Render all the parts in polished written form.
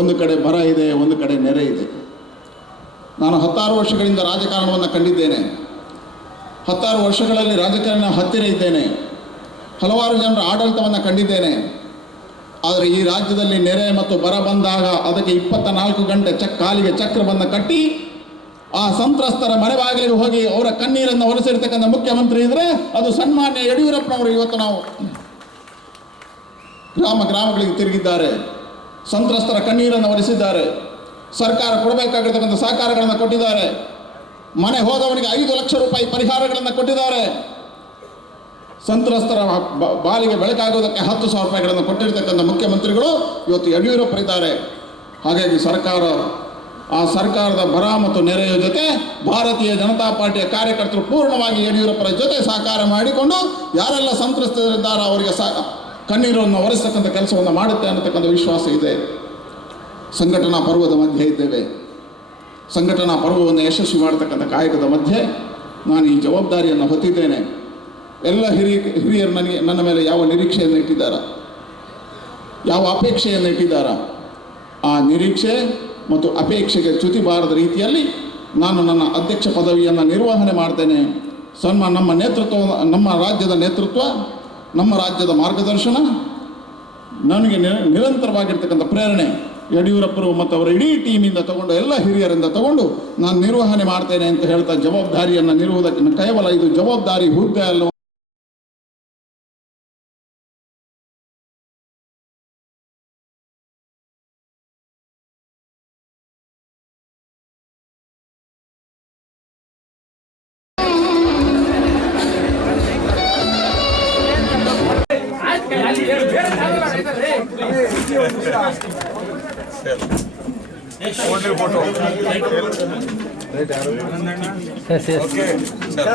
ಒಂದು ಕಡೆ ಬರ ಇದೆ, ಒಂದು ಕಡೆ ನೆರೆ ಇದೆ. ನಾನು 16 ವರ್ಷಗಳಿಂದ ರಾಜಕಾರಣವನ್ನು ಕಂಡಿದ್ದೇನೆ. 16 ವರ್ಷಗಳಲ್ಲಿ ರಾಜಕಾರಣ ಹತ್ತಿರ ಇದ್ದೇನೆ. ಹಲವಾರು ಜನರ ಆಡಳಿತವನ್ನು ಕಂಡಿದ್ದೇನೆ. ಆದರೆ ಈ ರಾಜ್ಯದಲ್ಲಿ ನೆರೆ ಮತ್ತು ಬರ ಬಂದಾಗ ಅದಕ್ಕೆ 24 ಗಂಟೆ ಕಾಲಿಗೆ ಚಕ್ರವನ್ನು ಕಟ್ಟಿ ಆ ಸಂತ್ರಸ್ತರ ಮನೆ ಬಾಗಿಲಿಗೆ ಹೋಗಿ ಅವರ ಕಣ್ಣೀರನ್ನು ಒರೆಸಿರ್ತಕ್ಕಂಥ ಮುಖ್ಯಮಂತ್ರಿ ಇದ್ದರೆ ಅದು ಸನ್ಮಾನ್ಯ ಯಡಿಯೂರಪ್ಪನವರು. ಇವತ್ತು ನಾವು ಗ್ರಾಮಗಳಿಗೆ ತಿರುಗಿದ್ದಾರೆ, ಸಂತ್ರಸ್ತರ ಕಣ್ಣೀರನ್ನು ಒರೆಸಿದ್ದಾರೆ, ಸರ್ಕಾರ ಕೊಡಬೇಕಾಗಿರ್ತಕ್ಕಂಥ ಸಹಕಾರಗಳನ್ನು ಕೊಟ್ಟಿದ್ದಾರೆ, ಮನೆ ಹೋದವನಿಗೆ 5 ಲಕ್ಷ ರೂಪಾಯಿ ಪರಿಹಾರಗಳನ್ನು ಕೊಟ್ಟಿದ್ದಾರೆ, ಸಂತ್ರಸ್ತರ ಬಾಲಿಗೆ ಬೆಳಕಾಗೋದಕ್ಕೆ 10,000 ರೂಪಾಯಿಗಳನ್ನು ಕೊಟ್ಟಿರ್ತಕ್ಕಂಥ ಮುಖ್ಯಮಂತ್ರಿಗಳು ಇವತ್ತು ಯಡಿಯೂರಪ್ಪರಿದ್ದಾರೆ. ಹಾಗಾಗಿ ಆ ಸರ್ಕಾರದ ಬರ ಮತ್ತು ನೆರೆಯ ಜೊತೆ ಭಾರತೀಯ ಜನತಾ ಪಾರ್ಟಿಯ ಕಾರ್ಯಕರ್ತರು ಪೂರ್ಣವಾಗಿ ಯಡಿಯೂರಪ್ಪರ ಜೊತೆ ಸಹಕಾರ ಮಾಡಿಕೊಂಡು ಯಾರೆಲ್ಲ ಸಂತ್ರಸ್ತರಿದ್ದಾರೆ ಅವರಿಗೆ ಕಣ್ಣೀರನ್ನು ಒರೆಸ್ತಕ್ಕಂಥ ಕೆಲಸವನ್ನು ಮಾಡುತ್ತೆ ಅನ್ನತಕ್ಕಂಥ ವಿಶ್ವಾಸ ಇದೆ. ಸಂಘಟನಾ ಪರ್ವದ ಮಧ್ಯೆ ಇದ್ದೇವೆ. ಸಂಘಟನಾ ಪರ್ವವನ್ನು ಯಶಸ್ವಿ ಮಾಡತಕ್ಕಂಥ ಕಾಯಕದ ಮಧ್ಯೆ ನಾನು ಈ ಜವಾಬ್ದಾರಿಯನ್ನು ಹೊತ್ತಿದ್ದೇನೆ. ಎಲ್ಲ ಹಿರಿಯರು ನನ್ನ ಮೇಲೆ ಯಾವ ನಿರೀಕ್ಷೆಯನ್ನು ಇಟ್ಟಿದ್ದಾರ, ಯಾವ ಅಪೇಕ್ಷೆಯನ್ನು ಇಟ್ಟಿದ್ದಾರ, ಆ ನಿರೀಕ್ಷೆ ಮತ್ತು ಅಪೇಕ್ಷೆಗೆ ಚ್ಯುತಿ ಬಾರದ ರೀತಿಯಲ್ಲಿ ನಾನು ನನ್ನ ಅಧ್ಯಕ್ಷ ಪದವಿಯನ್ನು ನಿರ್ವಹಣೆ ಮಾಡ್ತೇನೆ. ನಮ್ಮ ನೇತೃತ್ವ, ನಮ್ಮ ರಾಜ್ಯದ ನೇತೃತ್ವ, ನಮ್ಮ ರಾಜ್ಯದ ಮಾರ್ಗದರ್ಶನ, ನನಗೆ ನಿರಂತರವಾಗಿರ್ತಕ್ಕಂಥ ಪ್ರೇರಣೆ ಯಡಿಯೂರಪ್ಪರು ಮತ್ತು ಅವರ ಇಡೀ ಟೀಮಿಂದ ತಗೊಂಡು, ಎಲ್ಲ ಹಿರಿಯರಿಂದ ತಗೊಂಡು ನಾನು ನಿರ್ವಹಣೆ ಮಾಡ್ತೇನೆ ಅಂತ ಹೇಳ್ತಾ ಜವಾಬ್ದಾರಿಯನ್ನು ನಿರ್ವಹಣೆ ಕೇವಲ ಇದು ಜವಾಬ್ದಾರಿ ಹುದ್ದೆ ಅಲ್ಲ.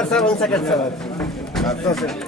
Sir, 1 second, sir. Second.